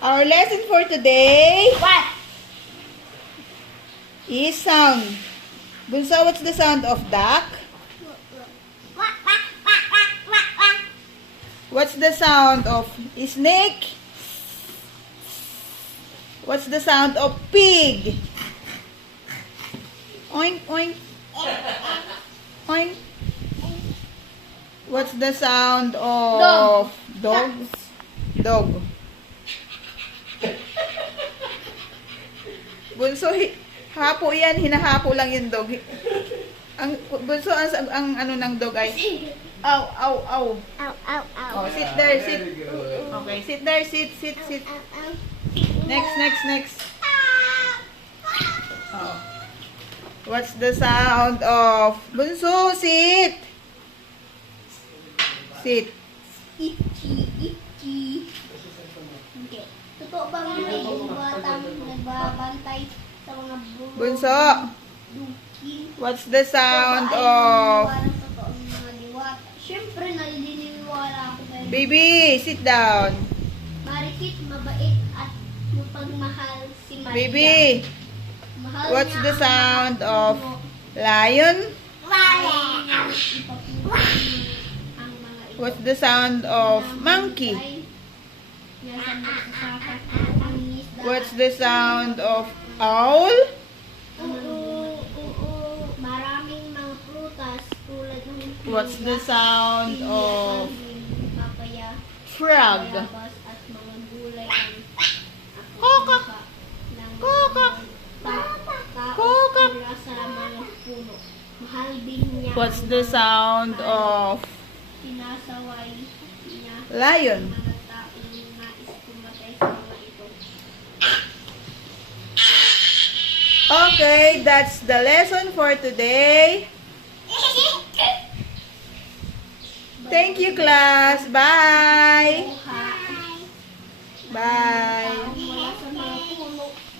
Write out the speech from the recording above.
Our lesson for today What? is sound. Bunso, what's the sound of duck? What's the sound of snake? What's the sound of pig? Oink, oink. Oink. What's the sound of dog? Dog. Bunso, hapo yan. Hinahapo lang yung dog. Ang bunso, ang ano ng dog ay ow, ow, ow. Ow, ow, ow. Oh, sit there, sit. Okay, sit there, sit, sit, sit. Next, next, next. Oh. What's the sound of bunso? Sit. Sit. Itchy, itchy. Okay. Totoo bang may batang nagbabantay sa mga Bunso. duki? What's the sound of Parang totoo ang mga diwata. Siyempre, naniniwala ako dahil baby? Sit down. marikit, mabait, at mapagmahal si Maria. Baby. Mahal What's niya the ang sound mga of puno. lion? What's the sound of monkey? What's the sound of owl? Maraming mga prutas tulad ng What's the sound of papaya, frog? bayabas, at mga gulay ng Kokak. Kokak. Kokak. mula sa mga puno. Mahal din niya What's ang the mga sound of sinasaway niya lion? mga taong nais pumatay sa mga ito. Okay, that's the lesson for today. Thank you, class. Bye. Buhay. Bye.